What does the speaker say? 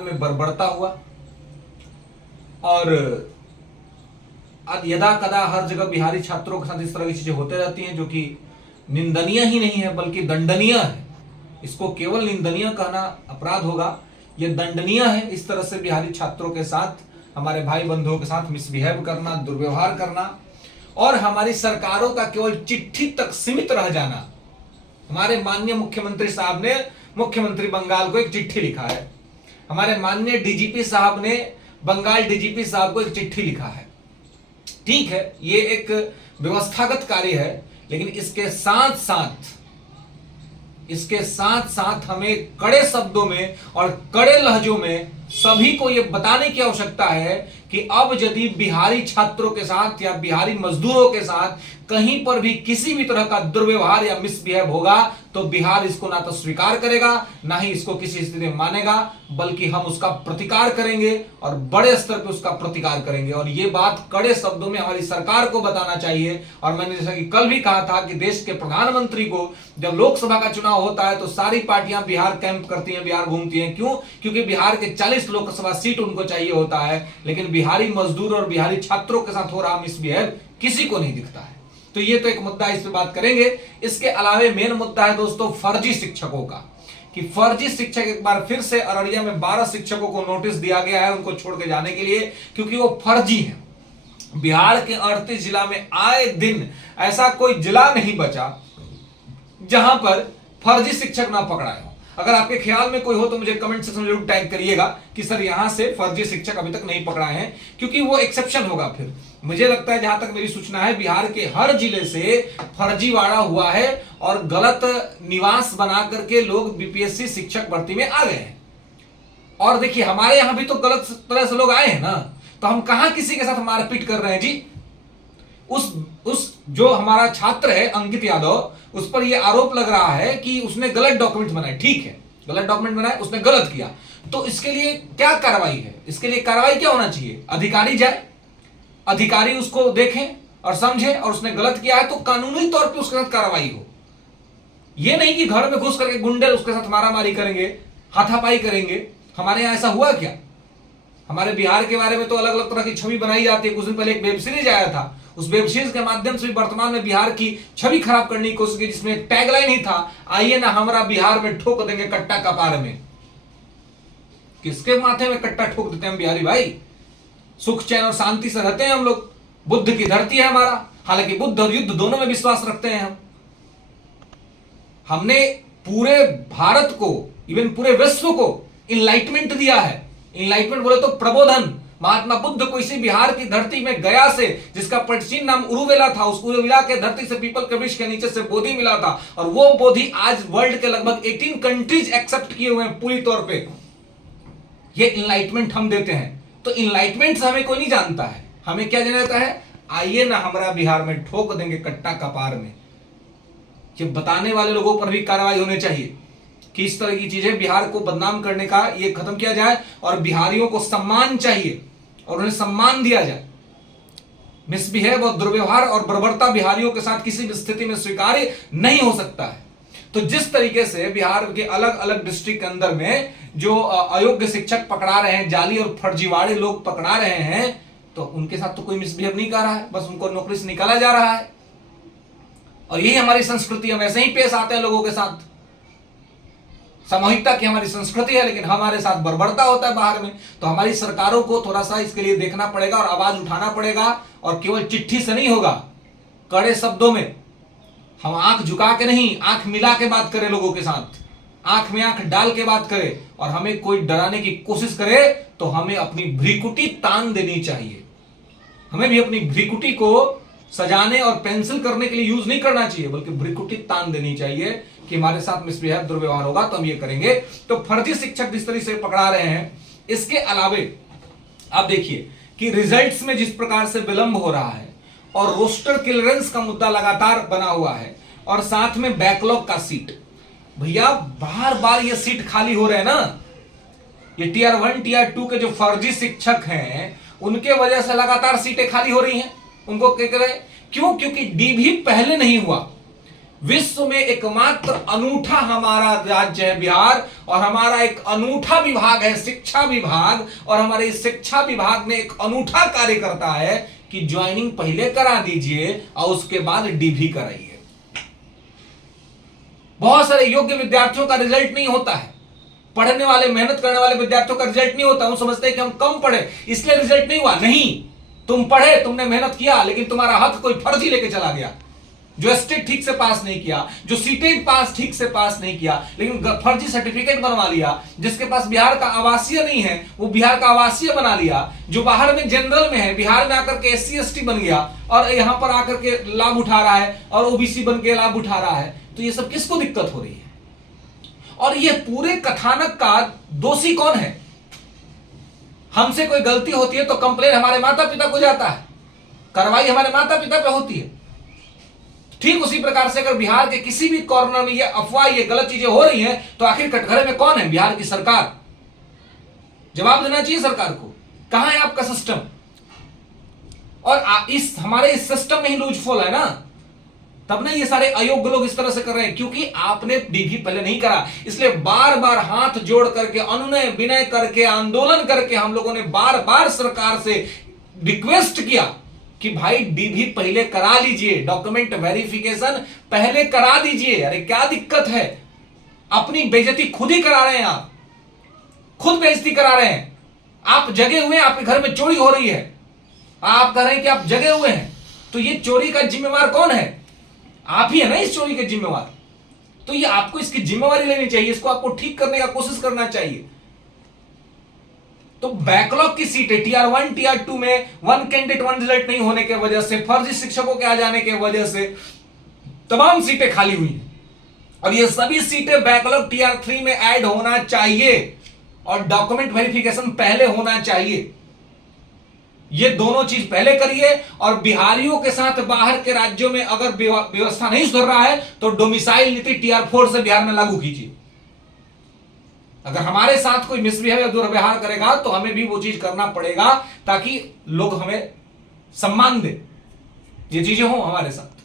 में बर्बरता हुआ और यदा कदा हर जगह बिहारी छात्रों के साथ इस तरह की चीजें होते रहती हैं, जो कि निंदनीय ही नहीं है बल्कि दंडनीय है। इसको केवल निंदनीय कहना अपराध होगा, यह दंडनीय है। इस तरह से बिहारी छात्रों के साथ, हमारे भाई बंधुओं के साथ मिसबिहेव करना, दुर्व्यवहार करना और हमारी सरकारों का केवल चिट्ठी तक सीमित रह जाना। हमारे माननीय मुख्यमंत्री साहब ने मुख्यमंत्री बंगाल को एक चिट्ठी लिखा है, हमारे माननीय डीजीपी साहब ने बंगाल डीजीपी साहब को एक चिट्ठी लिखा है। ठीक है, ये एक व्यवस्थागत कार्य है, लेकिन इसके साथ साथ हमें कड़े शब्दों में और कड़े लहजों में सभी को यह बताने की आवश्यकता है कि अब यदि बिहारी छात्रों के साथ या बिहारी मजदूरों के साथ कहीं पर भी किसी भी तरह का दुर्व्यवहार या मिसबिहेव होगा तो बिहार इसको ना तो स्वीकार करेगा, ना ही इसको किसी स्थिति में मानेगा, बल्कि हम उसका प्रतिकार करेंगे और बड़े स्तर पर उसका प्रतिकार करेंगे। और ये बात कड़े शब्दों में हमारी सरकार को बताना चाहिए। और मैंने जैसा कि कल भी कहा था कि देश के प्रधानमंत्री को जब लोकसभा का चुनाव होता है तो सारी पार्टियां बिहार कैंप करती हैं, बिहार घूमती हैं। क्यों? क्योंकि बिहार के 40 लोकसभा सीट उनको चाहिए होता है, लेकिन बिहारी मजदूर और बिहारी छात्रों के साथ हो रहा मिसबिहेव किसी को नहीं दिखता है। तो ये तो एक मुद्दा, इस पे बात करेंगे। इसके अलावे मेन मुद्दा है दोस्तों फर्जी शिक्षकों का, कि फर्जी शिक्षक एक बार फिर से अररिया में 12 शिक्षकों को नोटिस दिया गया है उनको छोड़ के जाने के लिए, क्योंकि वो फर्जी हैं। बिहार के 38 जिला में आए दिन ऐसा कोई जिला नहीं बचा जहां पर फर्जी शिक्षक ना पकड़ाए हो। अगर आपके ख्याल में कोई हो तो मुझे कमेंट सेक्शन में जरूर टैग करिएगा कि सर यहां से फर्जी शिक्षक अभी तक नहीं पकड़ाए हैं, क्योंकि वो एक्सेप्शन होगा। फिर मुझे लगता है, जहां तक मेरी सूचना है, बिहार के हर जिले से फर्जीवाड़ा हुआ है और गलत निवास बना करके लोग बीपीएससी शिक्षक भर्ती में आ गए हैं। और देखिए, हमारे यहां भी तो गलत तरह से लोग आए हैं ना, तो हम कहां किसी के साथ मारपीट कर रहे हैं जी। उस जो हमारा छात्र है अंकित यादव, उस पर यह आरोप लग रहा है कि उसने गलत डॉक्यूमेंट बनाए। ठीक है, गलत डॉक्यूमेंट बनाए, उसने गलत किया, तो इसके लिए क्या कार्रवाई है? इसके लिए कार्रवाई क्या होना चाहिए? अधिकारी जाए, अधिकारी उसको देखें और समझे, और उसने गलत किया है तो कानूनी तौर पे उसके साथ कार्रवाई हो। यह नहीं कि घर में घुस करके गुंडे उसके साथ मारामारी करेंगे, हाथापाई करेंगे। हमारे यहां ऐसा हुआ क्या? हमारे बिहार के बारे में तो अलग अलग तरह की छवि बनाई जाती है। कुछ दिन पहले एक वेब सीरीज आया था, उस वेब सीरीज के माध्यम से वर्तमान में बिहार की छवि खराब करने की कोशिश की, जिसमें एक टैगलाइन ही था, आइए ना हमारा बिहार में ठोक देंगे कट्टा कपार में। किसके माथे में कट्टा ठोक देते हैं हम बिहारी भाई? सुख चैन और शांति से रहते हैं हम लोग, बुद्ध की धरती है हमारा। हालांकि बुद्ध और युद्ध दोनों में विश्वास रखते हैं हमने पूरे भारत को, इवन पूरे विश्व को इनलाइटमेंट दिया है। इनलाइटमेंट बोले तो प्रबोधन। महात्मा बुद्ध को इसी बिहार की धरती में गया से, जिसका प्राचीन नाम उरुवेला था, उस उरुवेला के धरती से पीपल के वृक्ष के नीचे से बोधि मिला था, और वो बोधि आज वर्ल्ड के लगभग 18 कंट्रीज एक्सेप्ट किए हुए हैं पूरी तौर पे। ये इनलाइटमेंट हम देते हैं। तो इनलाइटमेंट से हमें कोई नहीं जानता है, हमें क्या जाना जाता है? आइए ना हमारा बिहार में ठोक देंगे कट्टा कपार में। ये बताने वाले लोगों पर भी कार्रवाई होनी चाहिए कि इस तरह की चीजें, बिहार को बदनाम करने का ये खत्म किया जाए और बिहारियों को सम्मान चाहिए और उन्हें सम्मान दिया जाए। मिसबिहेव और दुर्व्यवहार और बर्बरता बिहारियों के साथ किसी भी स्थिति में स्वीकार्य नहीं हो सकता है। तो जिस तरीके से बिहार के अलग अलग डिस्ट्रिक्ट के अंदर में जो अयोग्य शिक्षक पकड़ा रहे हैं, जाली और फर्जीवाड़े लोग पकड़ा रहे हैं, तो उनके साथ तो कोई मिसबिहेव नहीं कर रहा है, बस उनको नौकरी से निकाला जा रहा है। और यही हमारी संस्कृति, हम ऐसे ही पेश आते हैं लोगों के साथ। सामूहिकता की हमारी संस्कृति है, लेकिन हमारे साथ बर्बरता होता है बाहर में। तो हमारी सरकारों को थोड़ा सा इसके लिए देखना पड़ेगा और आवाज उठाना पड़ेगा। और केवल चिट्ठी से नहीं होगा, कड़े शब्दों में हम आंख झुका के नहीं, आंख मिला के बात करें लोगों के साथ, आंख में आंख डाल के बात करें। और हमें कोई डराने की कोशिश करे तो हमें अपनी भ्रिकुटी तान देनी चाहिए। हमें भी अपनी भ्रिकुटी को सजाने और पेंसिल करने के लिए यूज नहीं करना चाहिए, बल्कि भ्रिकुटी तान देनी चाहिए कि हमारे साथ मिसबिहेव, दुर्व्यवहार होगा तो हम ये करेंगे। तो फर्जी शिक्षक जिस तरह से पकड़ा रहे हैं, इसके अलावे आप देखिए कि रिजल्ट्स में जिस प्रकार से विलंब हो रहा है, और रोस्टर क्लियरेंस का मुद्दा लगातार बना हुआ है, और साथ में बैकलॉग का सीट। भैया बार बार ये सीट खाली हो रहे हैं ना, ये टीयर 1 टीयर 2 के जो फर्जी शिक्षक हैं, उनके वजह से लगातार सीटें खाली हो रही हैं। उनको क्या करें? क्यों? क्योंकि डीभी पहले नहीं हुआ। विश्व में एकमात्र अनूठा हमारा राज्य है बिहार, और हमारा एक अनूठा विभाग है शिक्षा विभाग, और हमारे इस शिक्षा विभाग ने एक अनूठा कार्य करता है कि ज्वाइनिंग पहले करा दीजिए और उसके बाद डीभी कराइए। बहुत सारे योग्य विद्यार्थियों का रिजल्ट नहीं होता है, पढ़ने वाले मेहनत करने वाले विद्यार्थियों का रिजल्ट नहीं होता। हम समझते हैं कि हम कम पढ़े इसलिए रिजल्ट नहीं हुआ। नहीं, तुम पढ़े, तुमने मेहनत किया, लेकिन तुम्हारा हक कोई फर्जी लेके चला गया। जो एसटेट ठीक से पास नहीं किया, जो सीटेट पास ठीक से पास नहीं किया, लेकिन फर्जी सर्टिफिकेट बनवा लिया। जिसके पास बिहार का आवासीय नहीं है वो बिहार का आवासीय बना लिया। जो बाहर में जनरल में है, बिहार में आकर के एससी एसटी बन गया और यहां पर आकर के लाभ उठा रहा है, और ओबीसी बन के लाभ उठा रहा है। तो ये सब किसको दिक्कत हो रही है? और ये पूरे कथानक का दोषी कौन है? हमसे कोई गलती होती है तो कंप्लेन हमारे माता पिता को जाता है, कार्रवाई हमारे माता पिता पे होती है। ठीक उसी प्रकार से अगर बिहार के किसी भी कॉर्नर में ये अफवाह, ये गलत चीजें हो रही हैं, तो आखिर कटघरे में कौन है? बिहार की सरकार। जवाब देना चाहिए सरकार को, कहां है आपका सिस्टम? और इस हमारे इस सिस्टम में ही लूजफॉल है ना, तब ना ये सारे अयोग्य लोग इस तरह से कर रहे हैं, क्योंकि आपने डीभी पहले नहीं करा। इसलिए बार बार हाथ जोड़ करके, अनुनय विनय करके, आंदोलन करके हम लोगों ने बार बार सरकार से रिक्वेस्ट किया कि भाई डीभी पहले करा लीजिए, डॉक्यूमेंट वेरिफिकेशन पहले करा दीजिए। अरे क्या दिक्कत है? अपनी बेइज्जती खुद ही करा रहे हैं, आप खुद बेइज्जती करा रहे हैं। आप जगे हुए हैं, आपके घर में चोरी हो रही है, आप कह रहे हैं कि आप जगे हुए हैं, तो ये चोरी का जिम्मेवार कौन है? आप ही है ना इस चोरी के जिम्मेवार। तो ये आपको इसकी जिम्मेवारी लेनी चाहिए, इसको आपको ठीक करने का कोशिश करना चाहिए। तो बैकलॉग की सीटें टीआर 1 टीआर 2 में 1 कैंडिडेट 1 रिजल्ट नहीं होने की वजह से, फर्जी शिक्षकों के आ जाने की वजह से तमाम सीटें खाली हुई हैं, और ये सभी सीटें बैकलॉग टीआर 3 में ऐड होना चाहिए, और डॉक्यूमेंट वेरिफिकेशन पहले होना चाहिए। ये दोनों चीज पहले करिए, और बिहारियों के साथ बाहर के राज्यों में अगर व्यवस्था नहीं सुधर रहा है तो डोमिसाइल नीति टीआर 4 से बिहार में लागू कीजिए। अगर हमारे साथ कोई मिसबिहेव या दुर्व्यवहार करेगा तो हमें भी वो चीज करना पड़ेगा, ताकि लोग हमें सम्मान दें। ये चीजें हों हमारे साथ।